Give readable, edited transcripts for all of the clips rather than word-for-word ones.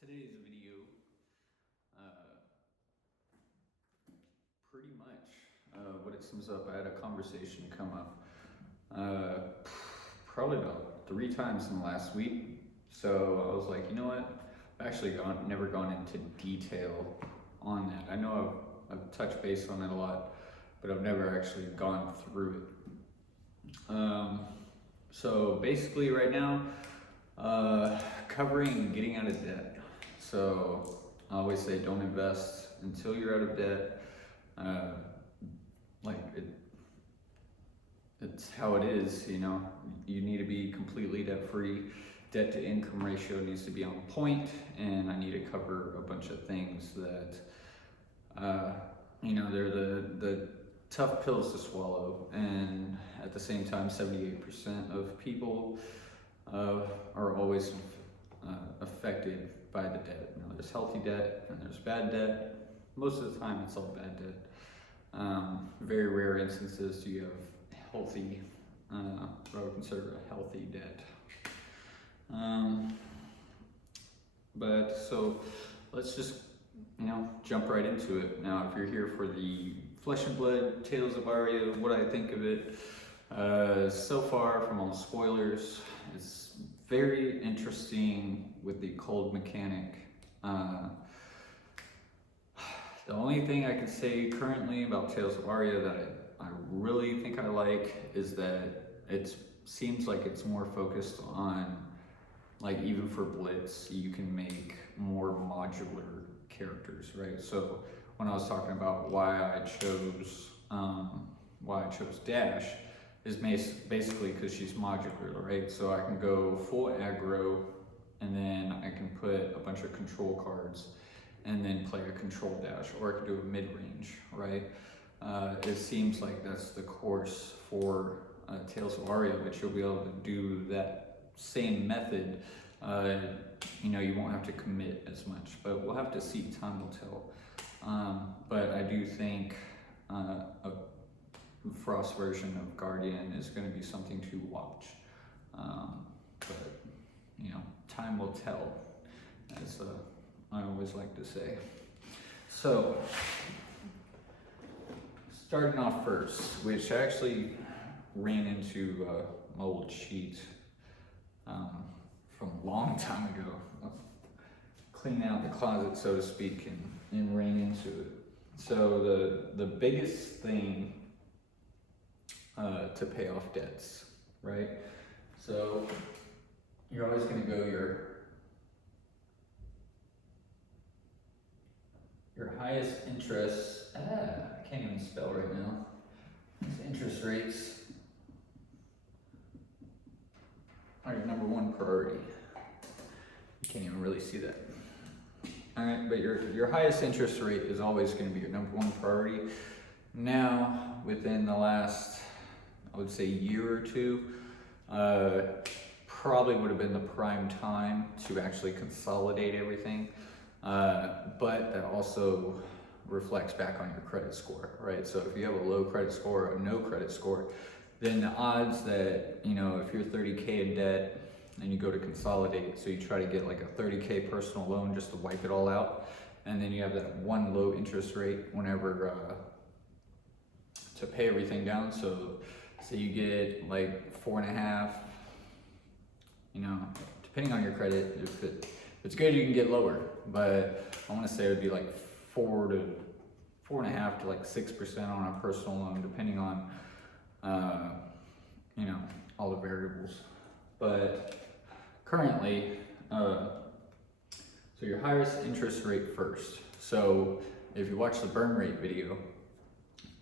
Today's video, uh, pretty much what it sums up. I had a conversation come up probably about 3 times in the last week. So I was like, you know what? I've actually never gone into detail on that. I know I've touched base on it a lot, but I've never actually gone through it. So basically, right now, covering getting out of debt. So I always say don't invest until you're out of debt. Uh, it's how it is, you know. You need to be completely debt free. Debt to income ratio needs to be on point, and I need to cover a bunch of things that, they're the tough pills to swallow. And at the same time, 78% of people are always affected by the debt. Now, there's healthy debt and there's bad debt. Most of the time, it's all bad debt. Very rare instances do you have healthy, what I would consider a healthy debt. But so let's just, jump right into it. Now, if you're here for the Flesh and Blood Tales of Aria, what I think of it, so far from all the spoilers, it's very interesting with the cold mechanic. The only thing I can say currently about Tales of Aria that I really think I like is that it seems like it's more focused on, like, even for Blitz, you can make more modular characters, right? So when I was talking about why I chose Dash, is basically because she's modular, right? So I can go full aggro, and then I can put a bunch of control cards and then play a control dash, or I can do a mid-range, right? It seems like that's the course for Tales of Aria, but you'll be able to do that same method. You won't have to commit as much, but we'll have to see, time will tell. But I do think a Frost version of Guardian is going to be something to watch. But time will tell, as I always like to say. So, starting off first, which I actually ran into my old cheat from a long time ago. Clean out the closet, so to speak, and ran into it. So the biggest thing to pay off debts, right? So you're always going to go your highest interest. I can't even spell right now. These interest rates are your number one priority. You can't even really see that. All right, but your highest interest rate is always going to be your number one priority. Now, within the last, I would say, year or two, probably would have been the prime time to actually consolidate everything. But that also reflects back on your credit score, right? So if you have a low credit score or a no credit score, then the odds that, if you're 30K in debt and you go to consolidate, so you try to get like a 30K personal loan just to wipe it all out, and then you have that one low interest rate whenever to pay everything down. So you get like 4.5, depending on your credit. If it's good, you can get lower, but I want to say it would be like 4.5 to like 6% on a personal loan, depending on all the variables. But currently, so your highest interest rate first. So if you watch the burn rate video,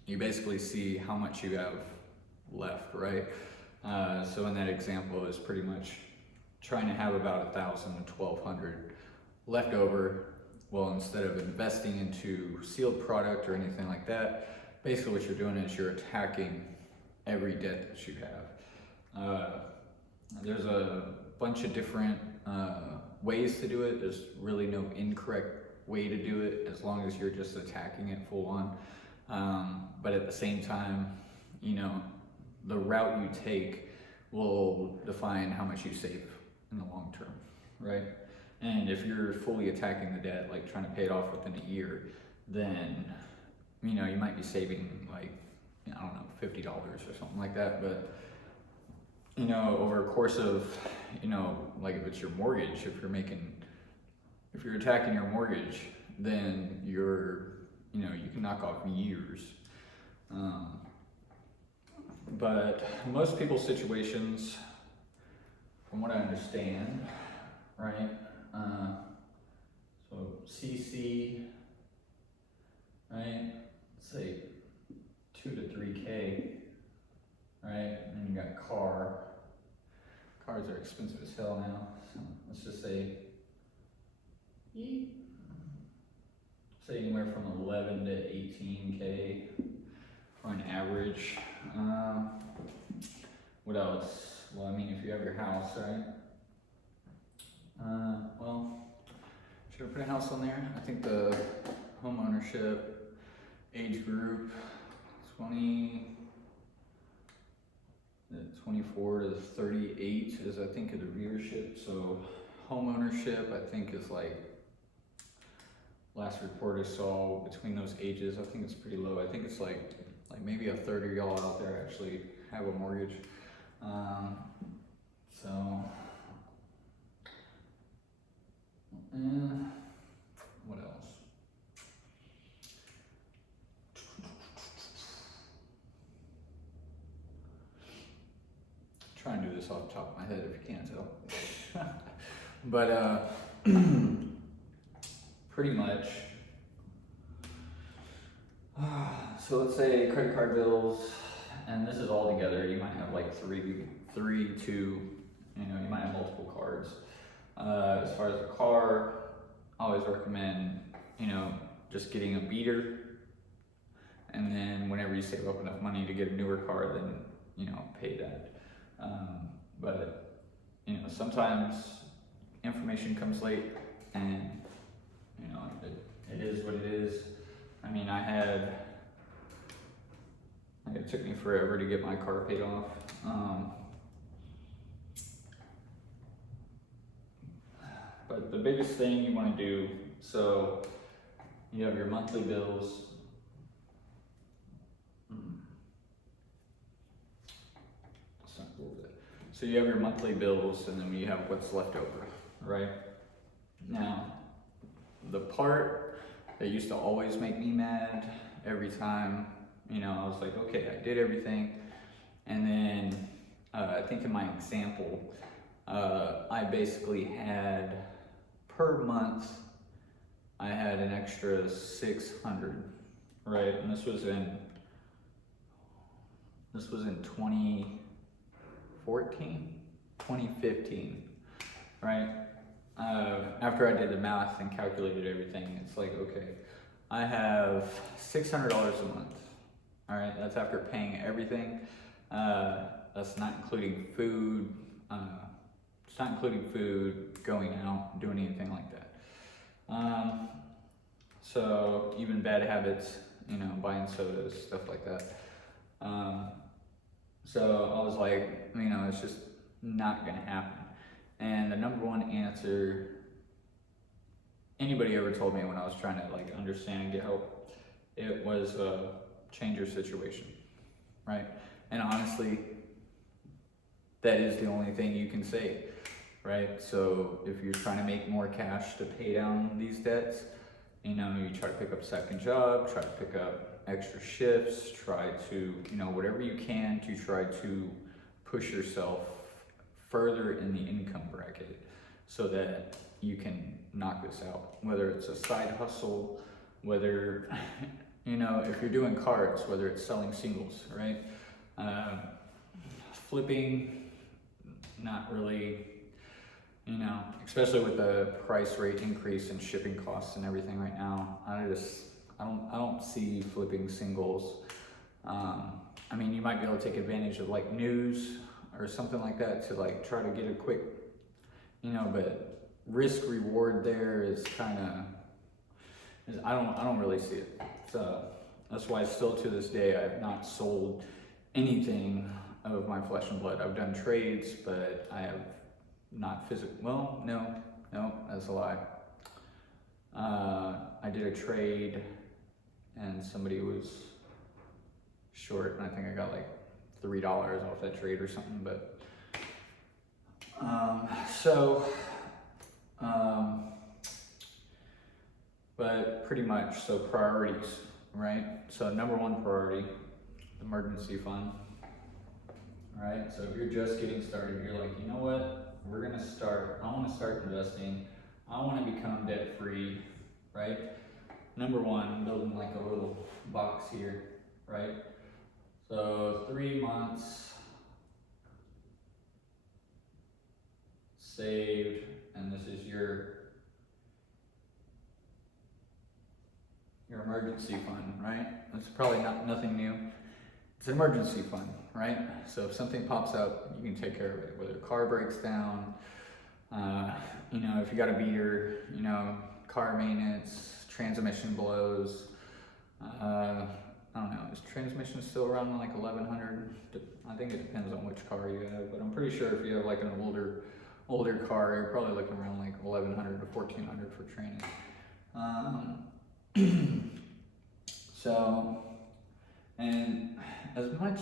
you basically see how much you have left, right? So in that example, is pretty much trying to have about 1,000 to 1,200 left over. Well, instead of investing into sealed product or anything like that, basically what you're doing is you're attacking every debt that you have. There's a bunch of different ways to do it. There's really no incorrect way to do it, as long as you're just attacking it full on. But at the same time, the route you take will define how much you save in the long term, right? And if you're fully attacking the debt, like trying to pay it off within a year, then, you know, you might be saving like, I don't know, $50 or something like that. But, you know, over a course of, you know, like if it's your mortgage, if you're attacking your mortgage, then you know, you can knock off years. But most people's situations, from what I understand, right? So CC, right? Let's say 2 to 3K, right? And you got car. Cars are expensive as hell now. So let's just say anywhere from 11 to 18K for an average. What else? Well, I mean, if you have your house, right? Well, should I put a house on there? I think the home ownership age group 24 to 38 is, I think, of the readership. So home ownership, I think, is like, last report I saw between those ages, I think it's pretty low. I think it's like maybe a third of y'all out there actually have a mortgage. What else? Try and do this off the top of my head if you can't tell. But pretty much. So let's say credit card bills, and this is all together. You might have like three, two. You know, you might have multiple cards. As far as a car, I always recommend, you know, just getting a beater, and then whenever you save up enough money to get a newer car, then, you know, pay that. But you know, sometimes information comes late, and you know, it is what it is. I mean, it took me forever to get my car paid off. But the biggest thing you want to do, so you have your monthly bills. So you have your monthly bills, and then you have what's left over, right? Now, the part that used to always make me mad every time, you know, I was like, okay, I did everything. And then I think in my example, I basically had, per month, I had an extra 600, right? And this was in 2015, right? After I did the math and calculated everything, it's like, okay, I have $600 a month. All right, that's after paying everything. That's not including food. It's not including food, going out, doing anything like that. So even bad habits, you know, buying sodas, stuff like that. So I was like, you know, it's just not gonna happen. And the number one answer anybody ever told me when I was trying to like understand and get help, it was change your situation, right? And honestly, that is the only thing you can say, right? So if you're trying to make more cash to pay down these debts, you know, you try to pick up a second job, try to pick up extra shifts, try to, you know, whatever you can to try to push yourself further in the income bracket so that you can knock this out. Whether it's a side hustle, whether, you know, if you're doing cards, whether it's selling singles, right? Flipping, not really, you know, especially with the price rate increase and shipping costs and everything right now. I don't see flipping singles. I mean, you might be able to take advantage of like news or something like that to like try to get a quick, you know, but risk reward there is kind of, I don't really see it. So that's why still to this day, I've not sold anything of my flesh and blood. I've done trades, but I have not physical, well, no, Nope, that's a lie. I did a trade and somebody was short, and I think I got like $3 off that trade or something, but but pretty much, so priorities, right? So number one priority, emergency fund, right? So if you're just getting started, you're like, you know what, I want to start investing, I want to become debt free, right? Number one, I'm building like a little box here, right? So 3 months saved, and this is your emergency fund, right? It's probably nothing new. It's an emergency fund, right? So if something pops up, you can take care of it, whether a car breaks down, you know, if you got a beater, you know, car maintenance, transmission blows, I don't know, is transmission still around like 1100? I think it depends on which car you have, but I'm pretty sure if you have like an older car, you're probably looking around like 1100 to 1400 for training. So, and as much,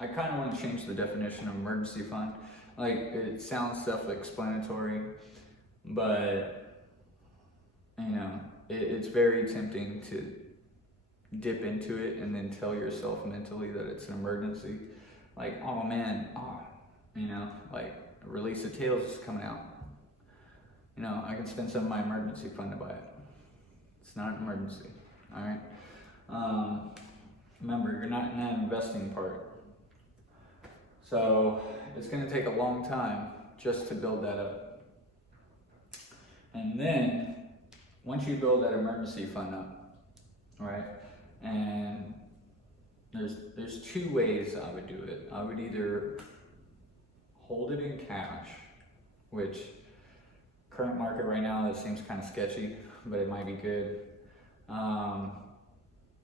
I kind of want to change the definition of emergency fund. Like, it sounds self-explanatory, but, you know, it's very tempting to dip into it and then tell yourself mentally that it's an emergency. Like, oh man, you know, like, Release the Tales is coming out. You know, I can spend some of my emergency fund to buy it. It's not an emergency, all right? Remember, you're not in that investing part. So it's gonna take a long time just to build that up. And then, once you build that emergency fund up, right? And there's two ways I would do it. I would either hold it in cash, which current market right now, that seems kind of sketchy, but it might be good.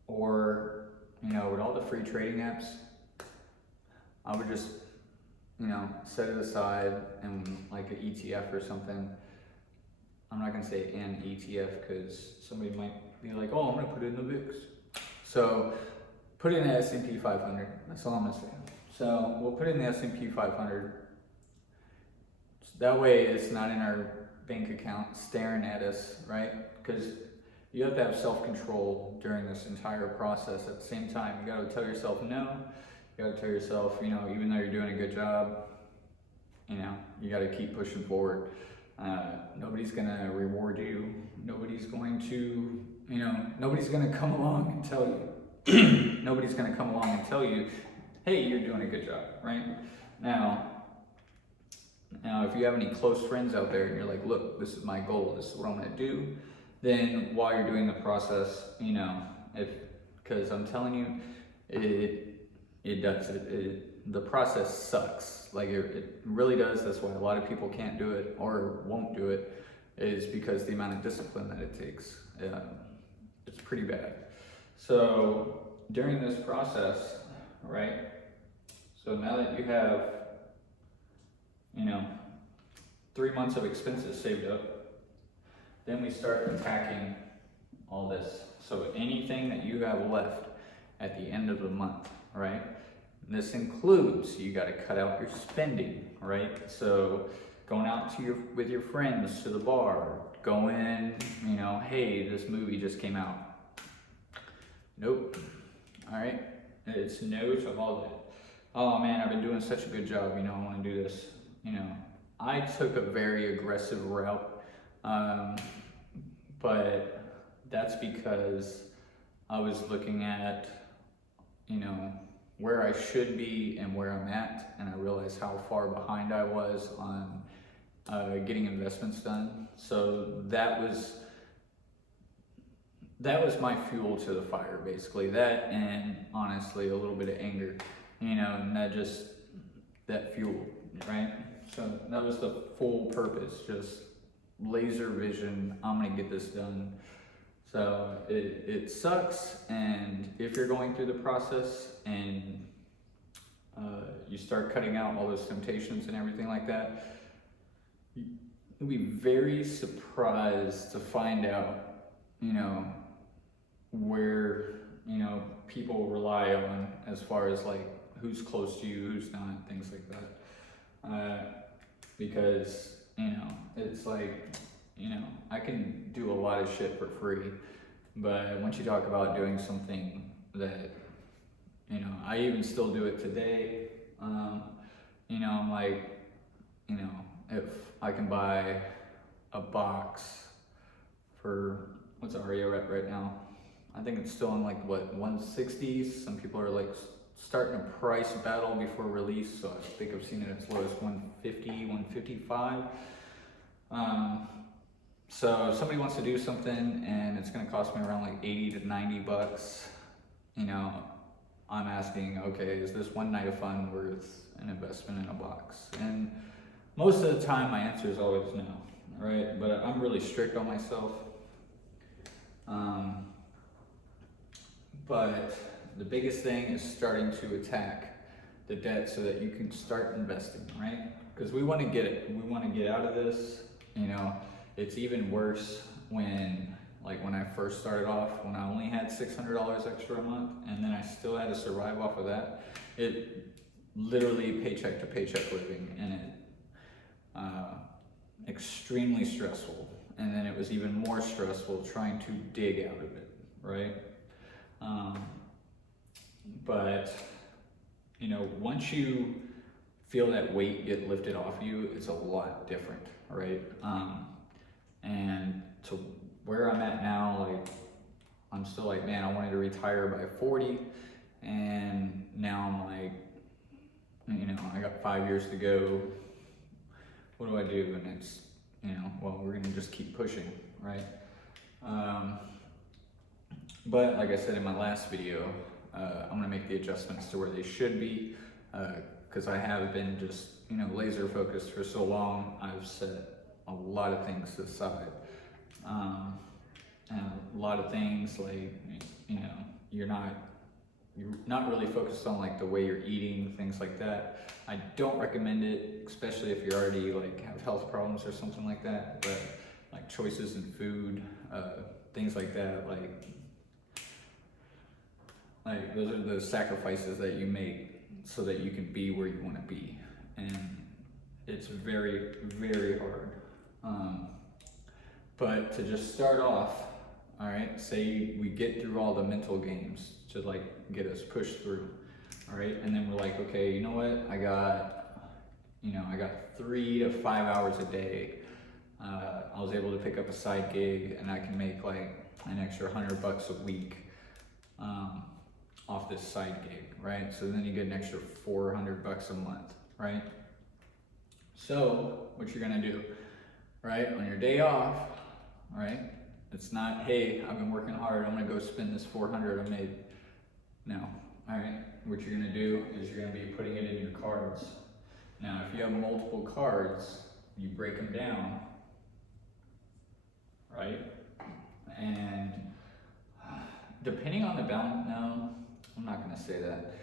Or, you know, with all the free trading apps, I would just, you know, set it aside in like an ETF or something. I'm not gonna say an ETF because somebody might be like, oh, I'm gonna put it in the VIX. So put it in the S&P 500, that's all I'm gonna say. So we'll put it in the S&P 500. So that way it's not in our bank account staring at us, right? Because you have to have self-control during this entire process. At the same time, you gotta tell yourself no. You gotta tell yourself, you know, even though you're doing a good job, you know, you gotta keep pushing forward. Nobody's gonna reward you. Nobody's going to, you know, nobody's gonna come along and tell you, nobody's gonna come along and tell you, hey, you're doing a good job, right? Now, if you have any close friends out there and you're like, look, this is my goal, this is what I'm gonna do, then while you're doing the process, you know, because I'm telling you, the process sucks. Like it really does. That's why a lot of people can't do it or won't do it, is because the amount of discipline that it takes. It's pretty bad. So during this process, right? So now that you have, you know, 3 months of expenses saved up, then we start attacking all this. So anything that you have left at the end of the month, right? And this includes, you got to cut out your spending, right? So going out with your friends to the bar, going, you know, hey, this movie just came out. Nope. All right. It's no to all of it. Oh man, I've been doing such a good job. You know, I want to do this. You know, I took a very aggressive route, but that's because I was looking at, you know, where I should be and where I'm at, and I realized how far behind I was on getting investments done. So that was my fuel to the fire, basically. That, and honestly a little bit of anger, you know, and that fuel, right? So that was the full purpose, just laser vision, I'm gonna get this done. So it sucks, and if you're going through the process and you start cutting out all those temptations and everything like that, you'll be very surprised to find out, you know, where, you know, people rely on as far as like who's close to you, who's not, things like that. Because, you know, it's like, you know, I can do a lot of shit for free, but once you talk about doing something that, you know, I even still do it today, you know, I'm like, you know, if I can buy a box for, what's Ario at right now? I think it's still in like, what, 160s? Some people are like starting a price battle before release, so I think I've seen it as low as 150, 155. So if somebody wants to do something and it's gonna cost me around like 80 to 90 bucks, you know, I'm asking, okay, is this one night of fun worth an investment in a box? And most of the time my answer is always no, right? But I'm really strict on myself. But the biggest thing is starting to attack the debt so that you can start investing, right? Because we want to get it. We want to get out of this. You know, it's even worse when, like when I first started off, when I only had $600 extra a month, and then I still had to survive off of that. It literally paycheck to paycheck living, and it extremely stressful. And then it was even more stressful trying to dig out of it, right? But, you know, once you feel that weight get lifted off you, it's a lot different, right? And to where I'm at now, like, I'm still like, man, I wanted to retire by 40, and now I'm like, you know, I got 5 years to go. What do I do? And it's, you know, well, we're gonna just keep pushing, right? But like I said in my last video, I'm gonna make the adjustments to where they should be, because I have been just, you know, laser focused for so long. I've set a lot of things aside, and a lot of things like, you know, you're not really focused on like the way you're eating, things like that. I don't recommend it, especially if you already like have health problems or something like that. But like choices in food, things like that, like those are the sacrifices that you make so that you can be where you want to be, and it's very, very hard. But to just start off, all right, say we get through all the mental games to like get us pushed through, all right, and then we're like, okay, you know what? I got 3 to 5 hours a day. I was able to pick up a side gig, and I can make like an extra $100 a week. Off this side gig, right? So then you get an extra $400 a month, right? So what you're gonna do, right? On your day off, right? It's not, hey, I've been working hard, I'm gonna go spend this 400 I made. No, all right? What you're gonna do is you're gonna be putting it in your cards. Now, if you have multiple cards, you break them down, right? And depending on the balance, no, I'm not gonna say that.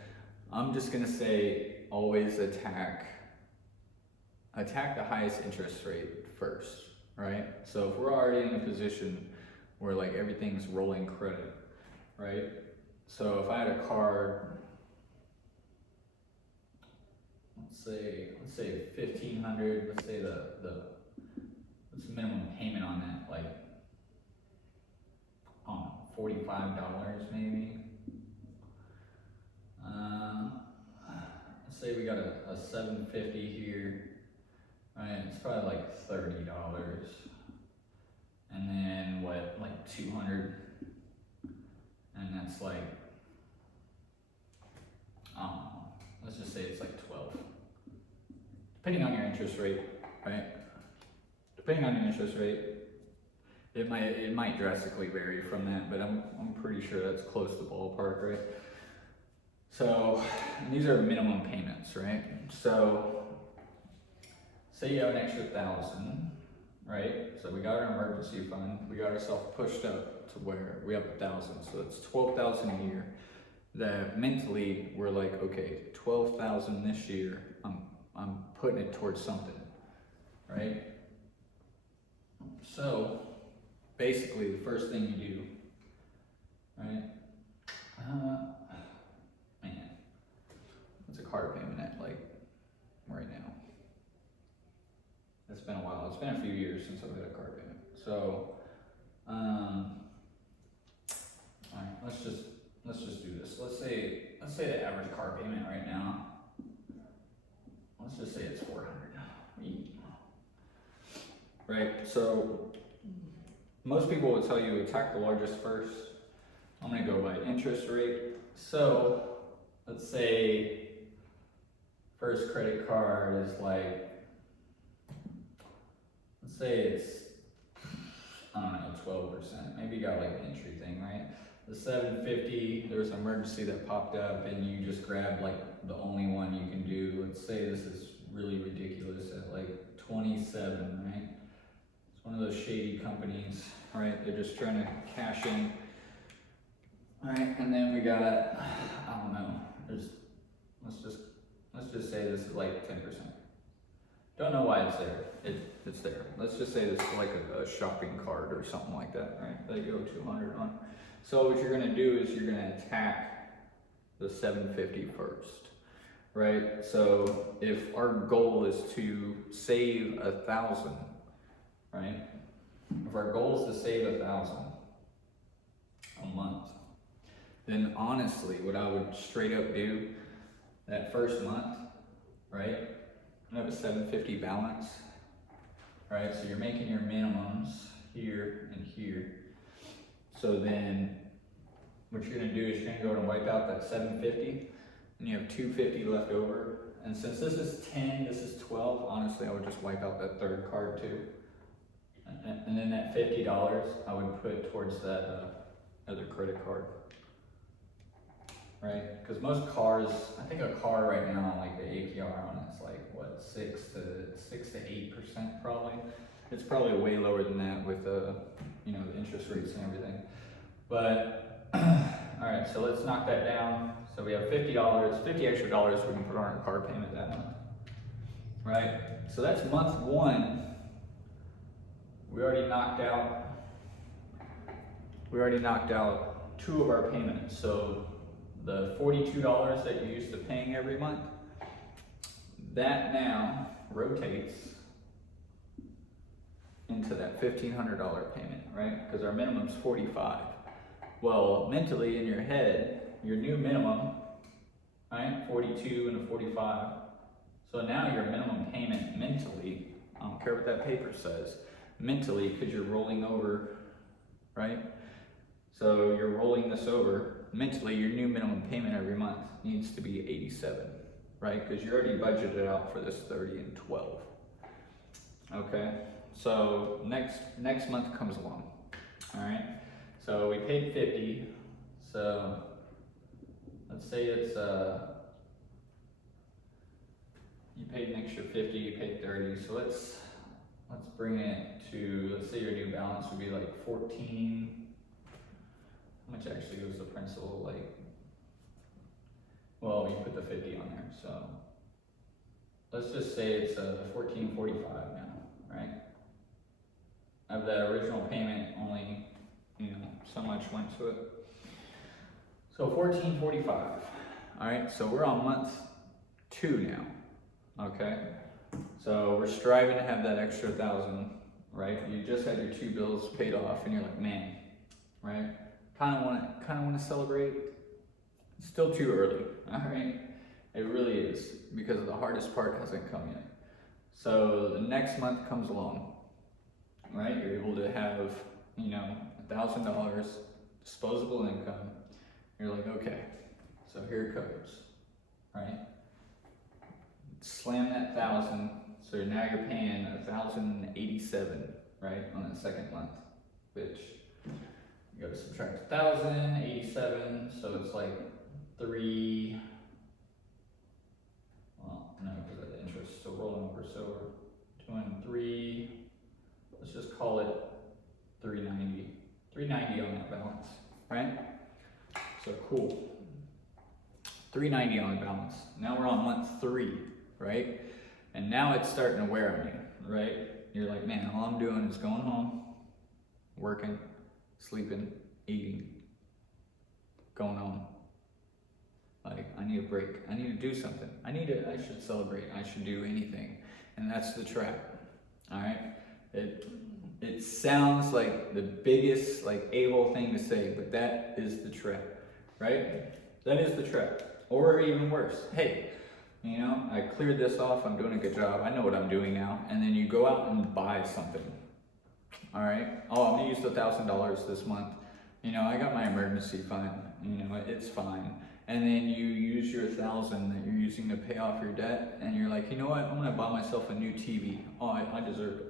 I'm just gonna say always attack the highest interest rate first, right? So if we're already in a position where like everything's rolling credit, right? So if I had a card, let's say 1,500, let's say what's the minimum payment on that, like $45 maybe. Let's say we got a 750 here, right? It's probably like $30, and then what, like 200, and that's like, I don't know, let's just say it's like 12, depending on your interest rate, right? Depending on your interest rate, it might drastically vary from that, but I'm pretty sure that's close to ballpark, right? So, and these are minimum payments, right? So, say you have an extra 1,000, right? So we got our emergency fund, we got ourselves pushed up to where we have 1,000, so that's 12,000 a year. That mentally we're like, okay, 12,000 this year, I'm putting it towards something, right? So basically, the first thing you do, right? Man, what's a car payment at like right now? It's been a while. It's been a few years since I've had a car payment. So, all right, let's just do this. Let's say the average car payment right now. Let's just say it's $400. Right. So most people will tell you attack the largest first. I'm gonna go by interest rate. So let's say first credit card is like, let's say it's, I don't know, 12%. Maybe you got like an entry thing, right? The 750, there was an emergency that popped up and you just grabbed like the only one you can do. Let's say this is really ridiculous at like 27, right? It's one of those shady companies, right? They're just trying to cash in. All right, and then we got, I don't know, let's just say this is like 10%. Don't know why it's there. It's there. Let's just say this is like a shopping cart or something like that, right? They go 200 on. So what you're gonna do is you're gonna attack the 750 first, right? So if our goal is to save 1,000, right? If our goal is to save 1,000 a month, then honestly, what I would straight up do that first month, right? I have a 750 balance, right? So you're making your minimums here and here. So then what you're gonna do is you're gonna go and wipe out that 750 and you have 250 left over. And since this is 10, this is 12, honestly, I would just wipe out that third card too. And then that $50 I would put towards that other credit card. Right? Because most cars, I think a car right now, like the APR on it's like what, 6 to 8% probably. It's probably way lower than that with you know, the interest rates and everything. But all right, so let's knock that down. So we have $50, 50 extra dollars we can put on our car payment that month. Right? So that's month one. We already knocked out 2 of our payments. So the $42 that you're used to paying every month, that now rotates into that $1,500 payment, right? Because our minimum's $45. Well, mentally in your head, your new minimum, right? 42 and a 45. So now your minimum payment mentally, I don't care what that paper says, mentally, because you're rolling over, right? So you're rolling this over. Mentally, your new minimum payment every month needs to be 87, right? Because you already budgeted out for this 30 and 12. Okay, so next month comes along. All right, so we paid 50. So let's say it's you paid an extra 50, you paid 30. So let's bring it to, let's say your new balance would be like 14. How much actually goes to principal? Like, well, you put the 50 on there, so let's just say it's $14.45 now, right? Of that original payment, only, you know, so much went to it. So $14.45. All right, so we're on month 2 now. Okay, so we're striving to have that extra 1,000, right? You just had your 2 bills paid off, and you're like, man, right? Kind of want to celebrate. It's still too early, all right? It really is, because the hardest part hasn't come yet. So the next month comes along, right? You're able to have, you know, $1,000 disposable income. You're like, okay, so here it comes, right? Slam that 1,000. So now you're paying $1,087, right, on that second month, which. You go to subtract 1,087, so it's like 3, well, no, because of the interest, so rolling over, so we're doing 3, let's just call it 390. 390 on that balance, right? So cool. 390 on the balance. Now we're on month 3, right? And now it's starting to wear on you, right? You're like, man, all I'm doing is going home, working, sleeping, eating, going home. Like, I need a break. I need to do something. I should celebrate. I should do anything. And that's the trap. All right? It sounds like the biggest, like, a-hole thing to say, but that is the trap, right? That is the trap. Or even worse, hey, you know, I cleared this off, I'm doing a good job, I know what I'm doing now, and then you go out and buy something. All right? Oh, I'm gonna use the $1,000 this month. You know, I got my emergency fund, you know, it's fine. And then you use your $1,000 that you're using to pay off your debt, and you're like, you know what, I'm gonna buy myself a new TV. Oh, I deserve it.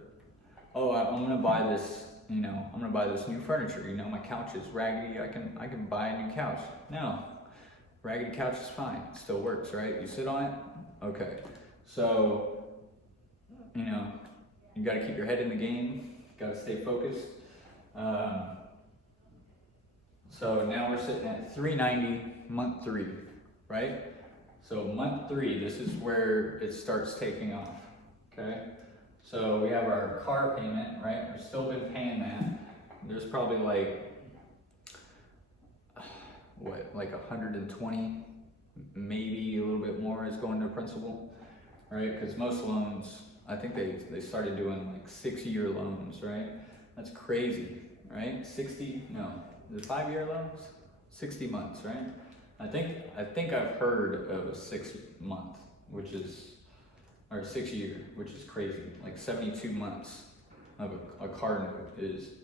Oh, I'm gonna buy this, you know, I'm gonna buy this new furniture. You know, my couch is raggedy, I can buy a new couch. No, raggedy couch is fine, it still works, right? You sit on it, okay. So, you know, you gotta keep your head in the game, gotta stay focused. So now we're sitting at $390 month 3, right? So month 3, this is where it starts taking off, okay? So we have our car payment, right? We've still been paying that. There's probably like, like 120, maybe a little bit more is going to principal, right? Because most loans, I think they started doing like 6-year loans, right? That's crazy, right? 5-year loans? 60 months, right? I think I've heard of a 6-month, or 6-year, which is crazy. Like 72 months of a car note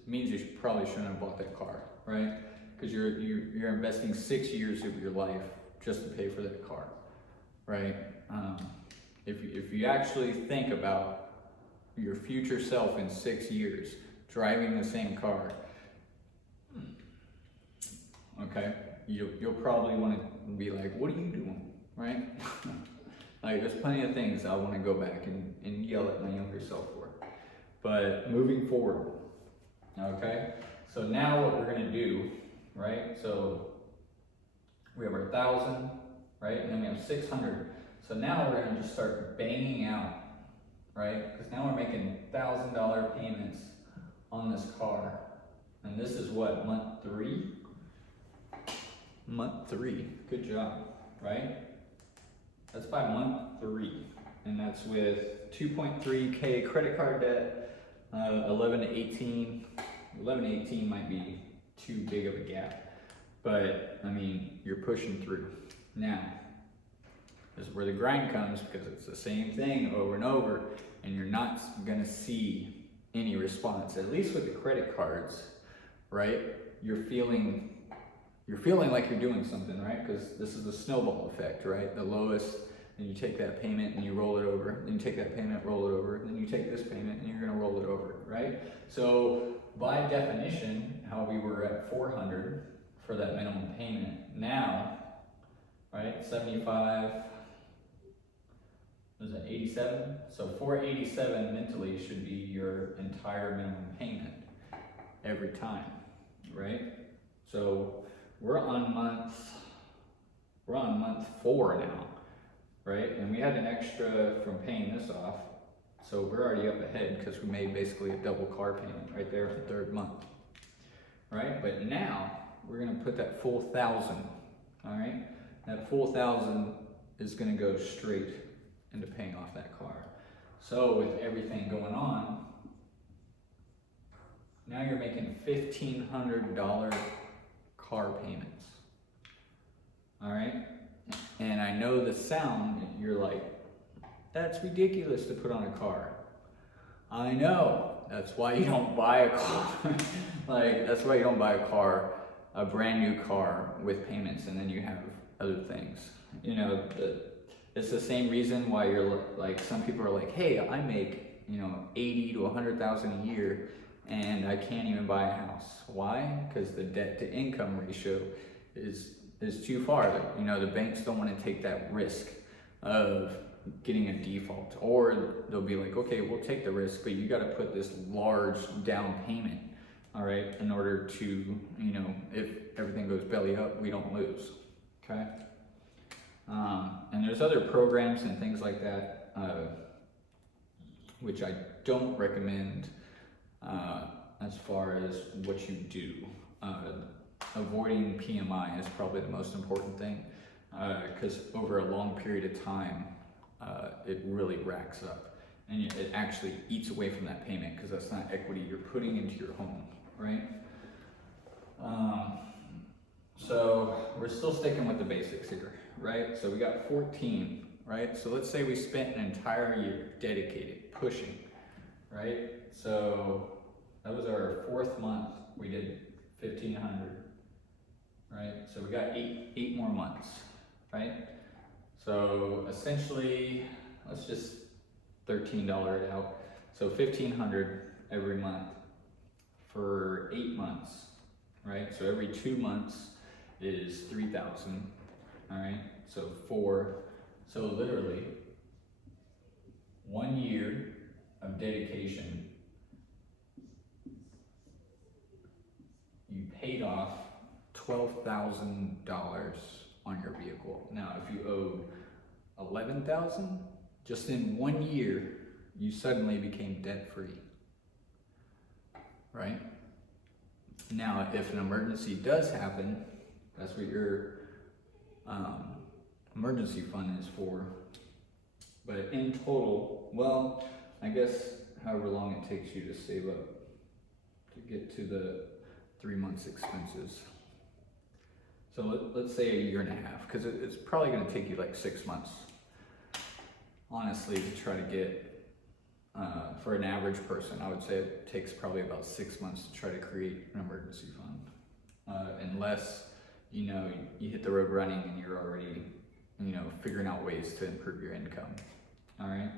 means you probably shouldn't have bought that car, right? Because you're investing 6 years of your life just to pay for that car, right? If you actually think about your future self in 6 years driving the same car, okay, you'll probably want to be like, what are you doing, right? Like, there's plenty of things I want to go back and yell at my younger self for. But moving forward, okay? So now what we're going to do, right? So we have our 1,000, right? And then we have 600. So now we're going to just start banging out, right? Because now we're making $1,000 payments on this car. And this is what, month 3? Month 3, good job, right? That's by month 3, and that's with 2.3K credit card debt, 11 to 18. 11 to 18 might be too big of a gap, but I mean, you're pushing through. Now, this is where the grind comes, because it's the same thing over and over, and you're not gonna see any response, at least with the credit cards, right? You're feeling like you're doing something, right? Because this is the snowball effect, right? The lowest, and you take that payment and you roll it over, then you take that payment, roll it over, then you take this payment and you're gonna roll it over, right? So by definition, how we were at 400 for that minimum payment, now, right, 75, was that 87? So 487 mentally should be your entire minimum payment every time, right? So we're on month 4 now, right? And we had an extra from paying this off, so we're already up ahead because we made basically a double car payment right there for the 3rd month, right? But now we're gonna put that full 1,000, all right? That full 1,000 is gonna go straight into paying off that car. So with everything going on, now you're making $1,500 car payments, all right? And I know the sound, you're like, that's ridiculous to put on a car. I know, that's why you don't buy a car. Like, that's why you don't buy a car, a brand new car with payments, and then you have other things. You know, it's the same reason why you're like, some people are like, hey, I make, you know, 80 to 100,000 a year, and I can't even buy a house. Why? Because the debt to income ratio is too far. You know, the banks don't want to take that risk of getting a default, or they'll be like, okay, we'll take the risk, but you got to put this large down payment, all right, in order to, you know, if everything goes belly up, we don't lose, okay? And there's other programs and things like that, which I don't recommend as far as what you do. Avoiding PMI is probably the most important thing, because over a long period of time, it really racks up, and it actually eats away from that payment, because that's not equity you're putting into your home, right? So we're still sticking with the basics here, right? So we got 14, right? So let's say we spent an entire year dedicated, pushing, right? So that was our 4th month. We did 1,500, right? So we got eight more months, right? So essentially, let's just $13 it out. So 1,500 every month for 8 months, right? So every 2 months is 3,000, all right? So so literally 1 year of dedication, you paid off $12,000 on your vehicle. Now, if you owed $11,000, just in 1 year, you suddenly became debt-free, right? Now, if an emergency does happen, that's what your emergency fund is for. But in total, well, I guess however long it takes you to save up to get to the 3 months expenses. So let's say a year and a half, because it's probably going to take you like 6 months, honestly, to try to get, for an average person, I would say it takes probably about 6 months to try to create an emergency fund, unless, you know, you hit the road running and you're already, you know, figuring out ways to improve your income, all right?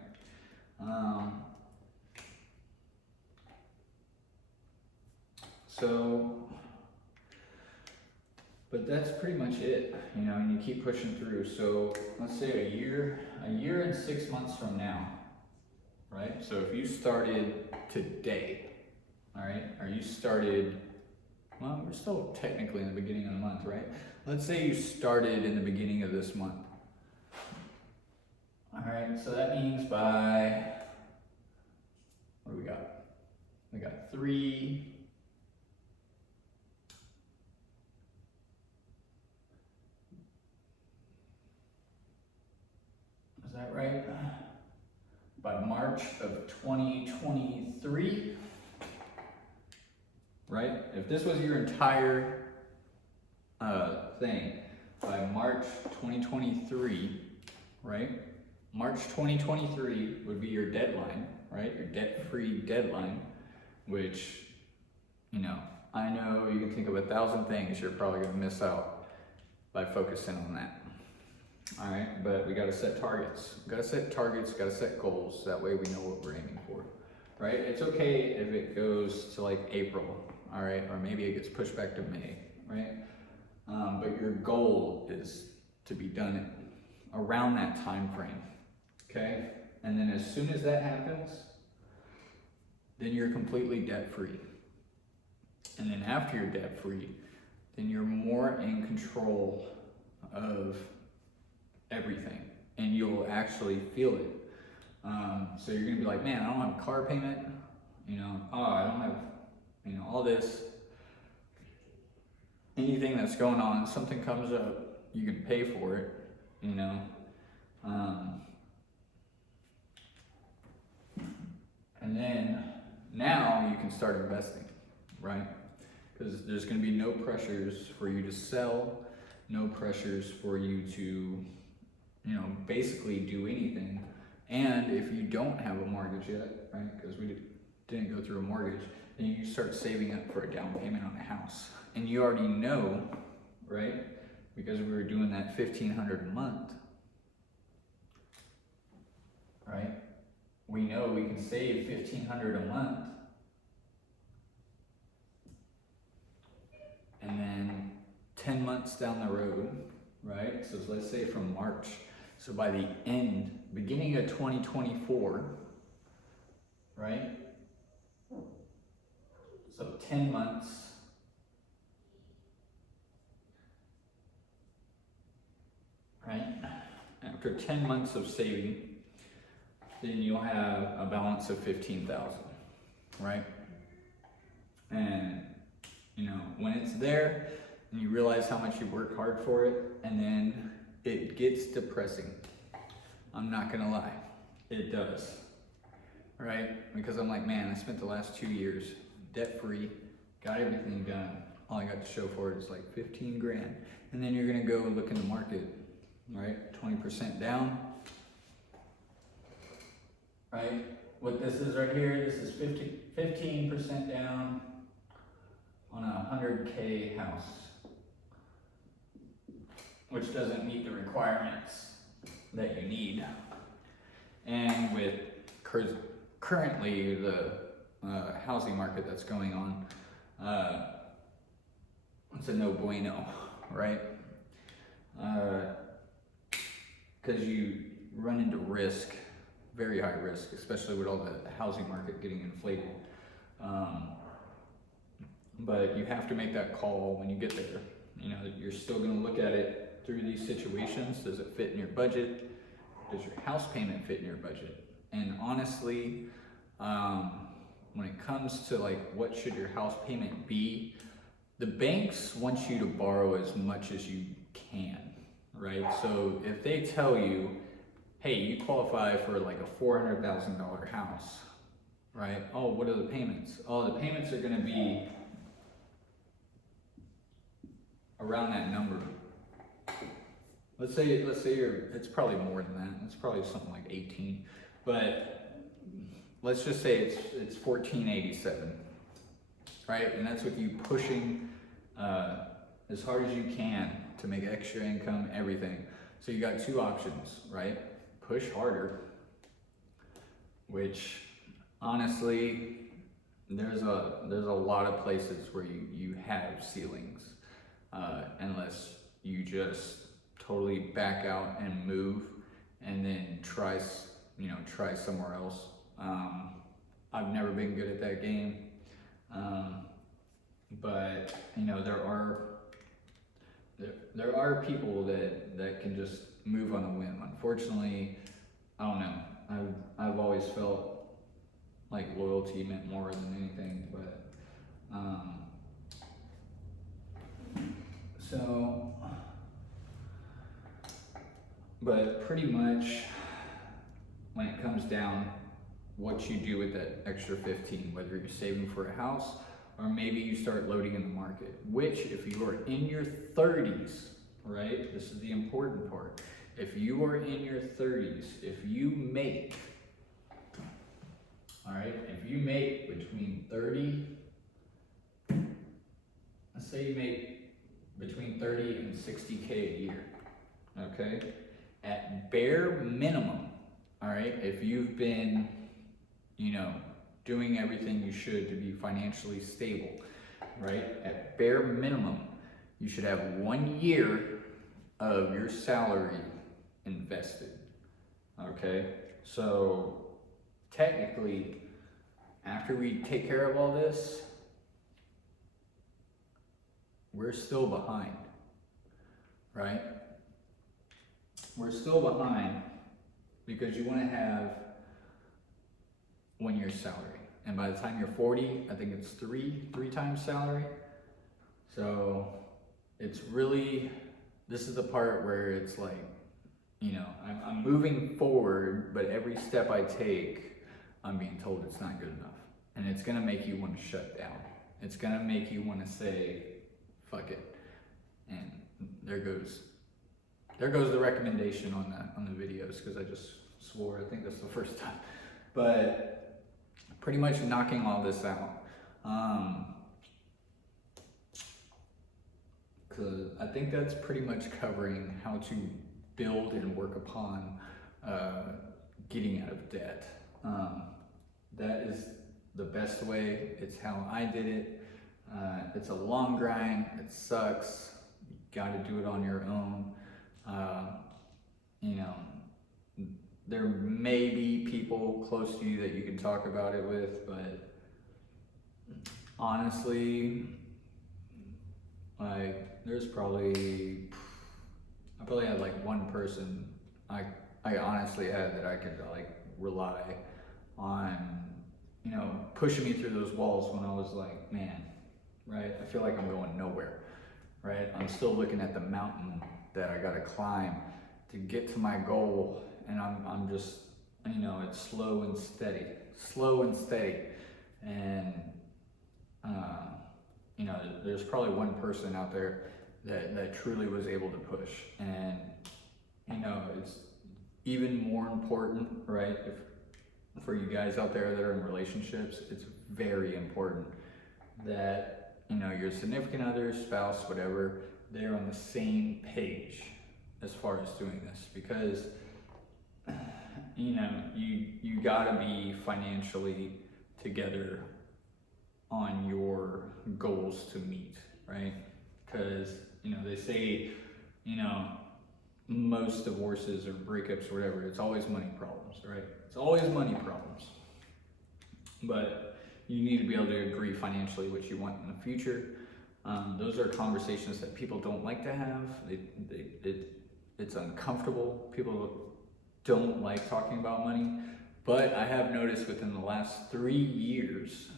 But that's pretty much it, you know, and you keep pushing through. So let's say a year and 6 months from now, right? So if you started today, all right, or you started, well, we're still technically in the beginning of the month, right? Let's say you started in the beginning of this month. All right, so that means by, what do we got? We got 3, is that right? By March of 2023, right? If this was your entire thing, by March 2023, right? March 2023 would be your deadline, right? Your debt-free deadline, which, you know, I know you can think of 1,000 things you're probably gonna miss out by focusing on that. All right, but we gotta set targets. We gotta set targets, gotta set goals. That way we know what we're aiming for, right? It's okay if it goes to like April, all right? Or maybe it gets pushed back to May, right? But your goal is to be done around that time frame, okay? And then as soon as that happens, then you're completely debt-free. And then after you're debt-free, then you're more in control of everything, and you'll actually feel it. So you're gonna be like, man, I don't have a car payment, you know, oh, I don't have, you know, all this. Anything that's going on, something comes up, you can pay for it, you know. And then now you can start investing, right? Because there's gonna be no pressures for you to sell, no pressures for you to, you know, basically do anything. And if you don't have a mortgage yet, right, because we didn't go through a mortgage, then you start saving up for a down payment on a house. And you already know, right, because we were doing that $1,500 a month, right? We know we can save $1,500 a month, and then 10 months down the road, right? So let's say from March. So by the beginning of 2024, right? So 10 months. Right? After 10 months of saving, then you'll have a balance of 15,000, right? And you know, when it's there and you realize how much you worked hard for it, and then it gets depressing. I'm not gonna lie, it does, right? Because I'm like, man, I spent the last 2 years debt-free, got everything done. All I got to show for it is like 15 grand. And then you're gonna go look in the market, right? 20% down, right? What this is right here, this is 15% down on a 100K house, which doesn't meet the requirements that you need. And with currently the housing market that's going on, it's a no bueno, right? Because you run into risk, very high risk, especially with all the housing market getting inflated. But you have to make that call when you get there. You know, you're still gonna look at it through these situations. Does it fit in your budget? Does your house payment fit in your budget? And honestly, when it comes to like what should your house payment be, the banks want you to borrow as much as you can, right? So if they tell you, hey, you qualify for like a $400,000 house, right? Oh, what are the payments? Oh, the payments are gonna be around that number. Let's say it's probably more than that. It's probably something like 18, but let's just say it's 1487, right? And that's with you pushing as hard as you can to make extra income, everything. So you got two options, right? Push harder, which honestly, there's a lot of places where you have ceilings, unless you just totally back out and move and then try somewhere else. I've never been good at that game, but you know, there are people that can just move on a whim. Unfortunately, I don't know, I've always felt like loyalty meant more than anything, but but pretty much when it comes down, what you do with that extra 15, whether you're saving for a house or maybe you start loading in the market, which if you are in your 30s, right? This is the important part. If you are in your 30s, if you make, all right, if you make between 30, let's say you make between 30 and 60K a year, okay? At bare minimum, all right, if you've been, you know, doing everything you should to be financially stable, right? At bare minimum, you should have 1 year of your salary invested, okay? So technically, after we take care of all this, we're still behind, right? We're still behind because you want to have 1 year's salary. And by the time you're 40, I think it's three times salary. So it's really, this is the part where it's like, you know, I'm moving forward, but every step I take, I'm being told it's not good enough. And it's gonna make you want to shut down. It's gonna make you want to say, fuck it. And there goes the recommendation on the videos, because I just swore. I think that's the first time. But pretty much knocking all this out. Cause I think that's pretty much covering how to build and work upon getting out of debt. That is the best way. It's how I did it. It's a long grind. It sucks. You got to do it on your own. You know, there may be people close to you that you can talk about it with, but honestly, like, I probably had like one person I honestly had that I could like rely on, you know, pushing me through those walls when I was like, man, right? I feel like I'm going nowhere, right? I'm still looking at the mountain that I gotta climb to get to my goal, and I'm just, you know, it's slow and steady, and you know, there's probably one person out there that truly was able to push, and you know, it's even more important, right? If for you guys out there that are in relationships, it's very important that, you know, your significant other, spouse, whatever, they're on the same page as far as doing this, because you know, you gotta be financially together on your goals to meet, right? Because, you know, they say, you know, most divorces or breakups or whatever, it's always money problems, right? It's always money problems. But you need to be able to agree financially what you want in the future. Those are conversations that people don't like to have. It's uncomfortable. People don't like talking about money. But I have noticed within the last 3 years,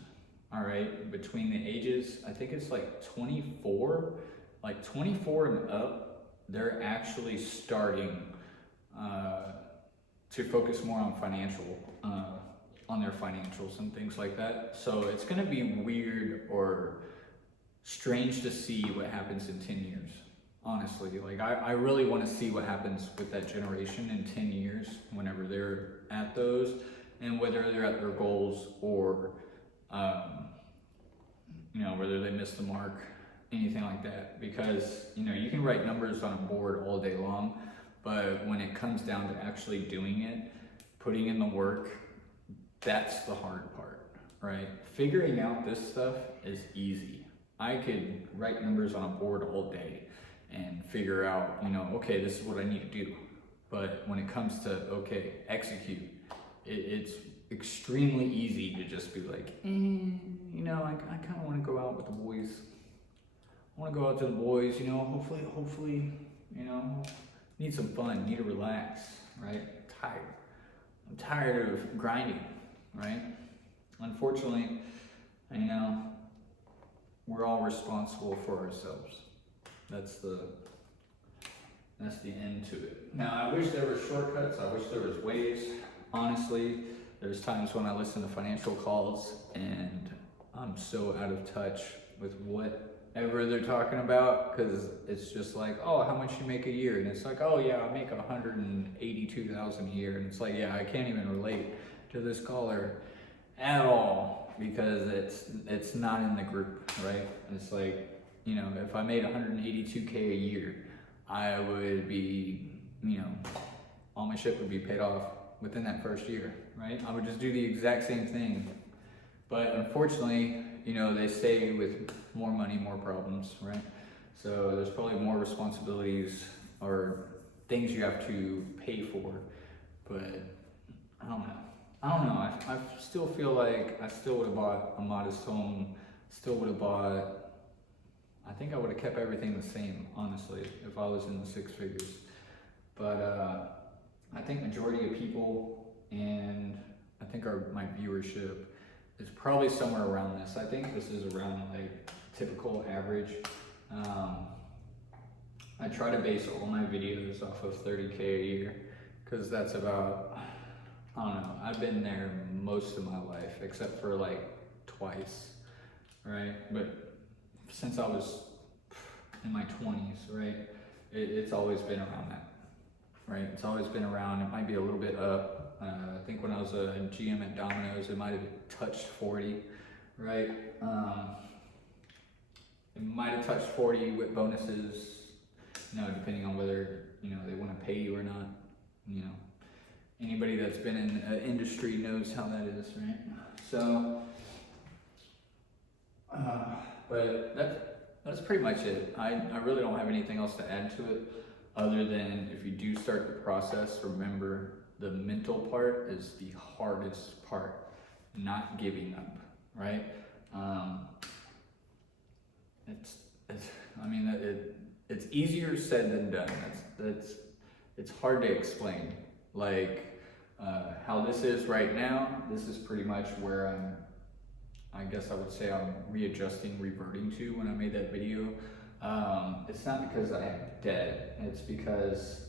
all right, between the ages, I think it's like 24 and up, they're actually starting to focus more on on their financials and things like that. So it's gonna be weird or strange to see what happens in 10 years. Honestly, like I really want to see what happens with that generation in 10 years whenever they're at those, and whether they're at their goals or you know, whether they miss the mark, anything like that. Because, you know, you can write numbers on a board all day long, but when it comes down to actually doing it, putting in the work, that's the hard part, right? Figuring out this stuff is easy. I could write numbers on a board all day and figure out, you know, okay, this is what I need to do. But when it comes to, okay, execute, it's extremely easy to just be like, you know, I kind of want to go out with the boys. I want to go out to the boys, you know, hopefully, you know, need some fun, need to relax, right? I'm tired of grinding, right? Unfortunately, you know, we're all responsible for ourselves. That's the end to it. Now, I wish there were shortcuts. I wish there was ways. Honestly, there's times when I listen to financial calls and I'm so out of touch with whatever they're talking about, because it's just like, oh, how much you make a year? And it's like, oh yeah, I make $182,000 a year. And it's like, yeah, I can't even relate to this caller at all, because it's not in the group, right? It's like, you know, if I made $182K a year, I would be, you know, all my shit would be paid off within that first year, right? I would just do the exact same thing. But unfortunately, you know, they say with more money, more problems, right? So there's probably more responsibilities or things you have to pay for. But I don't know. I still feel like I still would have bought a modest home, I think I would have kept everything the same, honestly, if I was in the six figures. But I think majority of people, and I think my viewership is probably somewhere around this. I think this is around like typical average. I try to base all my videos off of 30K a year, because that's about, I don't know, I've been there most of my life, except for like twice, right? But since I was in my 20s, right, it's always been around that, right? It's always been around. It might be a little bit up. I think when I was a GM at Domino's, it might have touched 40, right? It might have touched 40 with bonuses, you know, depending on whether, you know, they want to pay you or not. You know, anybody that's been in the industry knows how that is, right? So, but that's pretty much it. I really don't have anything else to add to it, other than if you do start the process, remember the mental part is the hardest part, not giving up, right? It's easier said than done. It's hard to explain. Like, How this is right now, this is pretty much where I guess I would say I'm reverting to when I made that video. It's not because I have debt, it's because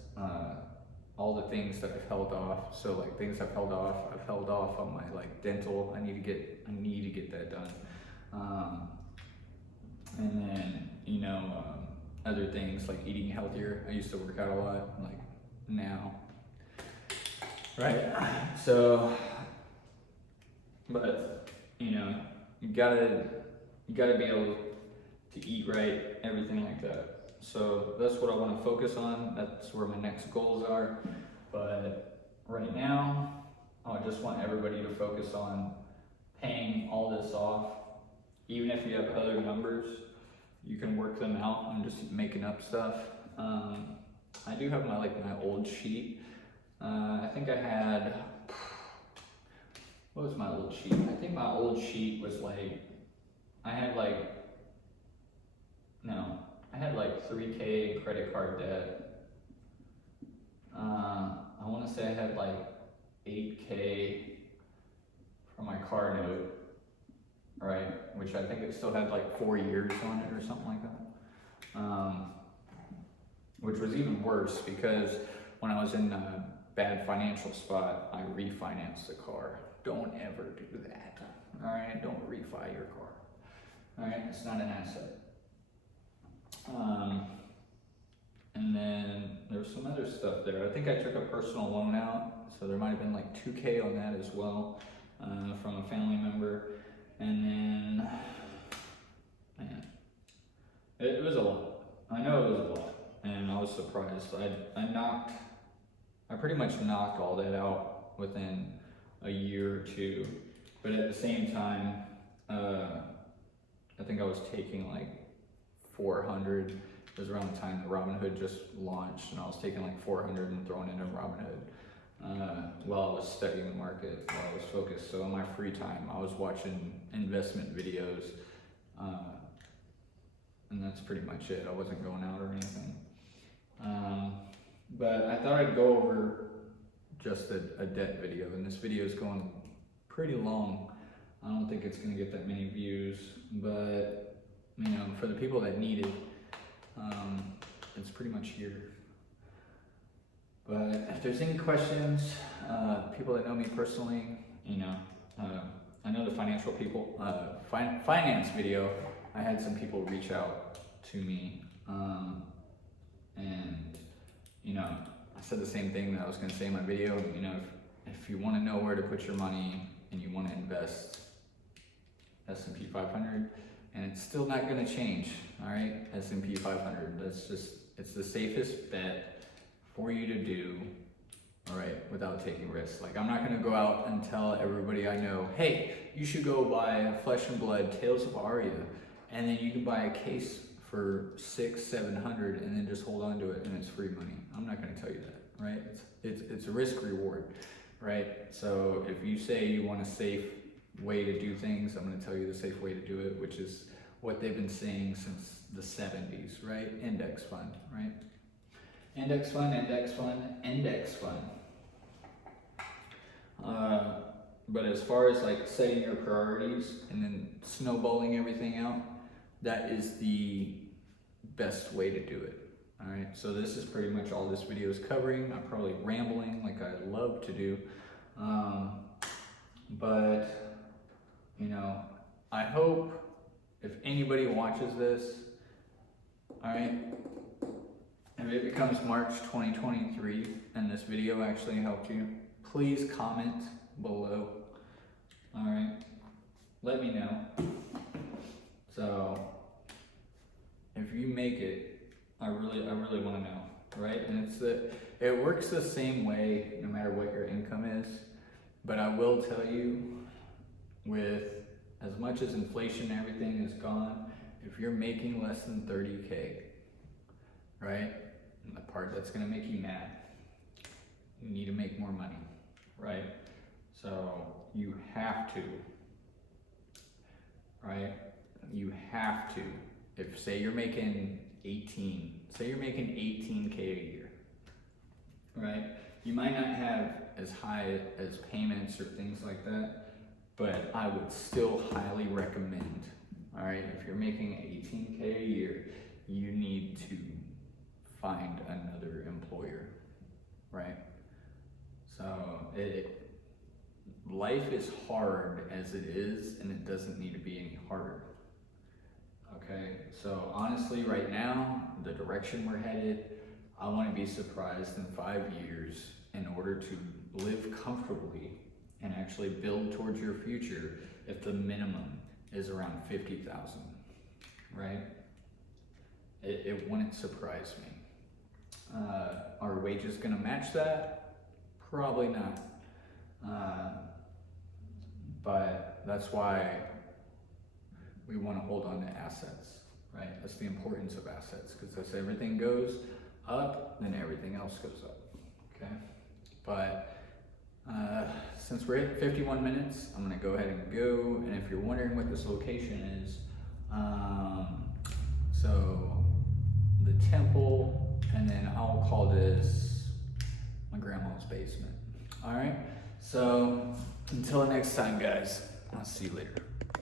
all the things that I've held off. So like things I've held off on my like dental. I need to get that done. And then, other things like eating healthier. I used to work out a lot, like now. Right? So, but, you gotta be able to eat right, everything like that. So that's what I want to focus on. That's where my next goals are. But right now, I just want everybody to focus on paying all this off. Even if you have other numbers, you can work them out. I'm just making up stuff. I do have my old sheet. I think I had, what was my old sheet? I think my old sheet was I had 3K in credit card debt. I want to say I had 8K for my car note, right? Which I think it still had 4 years on it or something like that. Which was even worse because when I was in a bad financial spot, I refinanced the car. Don't ever do that, all right? Don't refi your car, all right? It's not an asset. And then there's some other stuff there. I think I took a personal loan out, so there might have been 2K on that as well, from a family member. And then, man, it was a lot. I know it was a lot, and I was surprised. I pretty much knocked all that out within a year or two, but at the same time, I think I was taking 400. It was around the time that Robinhood just launched, and I was taking 400 and throwing it in Robinhood while I was studying the market, while I was focused. So in my free time, I was watching investment videos, and that's pretty much it. I wasn't going out or anything. But I thought I'd go over just a debt video, and this video is going pretty long. I don't think it's going to get that many views, but for the people that need it, it's pretty much here. But if there's any questions, people that know me personally, I know the financial people, finance video, I had some people reach out to me, and I said the same thing that I was going to say in my video. If you want to know where to put your money and you want to invest S&P 500, and it's still not going to change, all right? S&P 500, it's the safest bet for you to do, all right, without taking risks. I'm not going to go out and tell everybody I know, hey, you should go buy Flesh and Blood, Tales of Aria, and then you can buy a case for $600-700 and then just hold on to it and it's free money. I'm not going to tell you that, right? It's a risk reward, right? So if you say you want a safe way to do things, I'm going to tell you the safe way to do it, which is what they've been saying since the 70s, right? Index fund, right? Index fund, index fund, index fund. But as far as setting your priorities and then snowballing everything out, that is the best way to do it. All right, so this is pretty much all this video is covering. I'm probably rambling like I love to do, but I hope if anybody watches this, all right, if it becomes March 2023 and this video actually helped you, please comment below. All right, let me know. So if you make it, I really want to know, right? And it works the same way no matter what your income is. But I will tell you, with as much as inflation and everything is gone, if you're making less than 30K, right? And the part that's gonna make you mad, you need to make more money, right? So you have to, right? You have to. If say you're making 18K a year, right? You might not have as high as payments or things like that, but I would still highly recommend, all right, if you're making 18K a year, you need to find another employer, right? So life is hard as it is, and it doesn't need to be any harder. Okay, so honestly, right now, the direction we're headed, I want to be surprised in 5 years in order to live comfortably and actually build towards your future if the minimum is around 50,000, right? It wouldn't surprise me. Are wages gonna match that? Probably not. But that's why we want to hold on to assets, right? That's the importance of assets, because as everything goes up, then everything else goes up, okay? But since we're at 51 minutes, I'm gonna go ahead and go, and if you're wondering what this location is, so the temple, and then I'll call this my grandma's basement. All right, so until next time, guys, I'll see you later.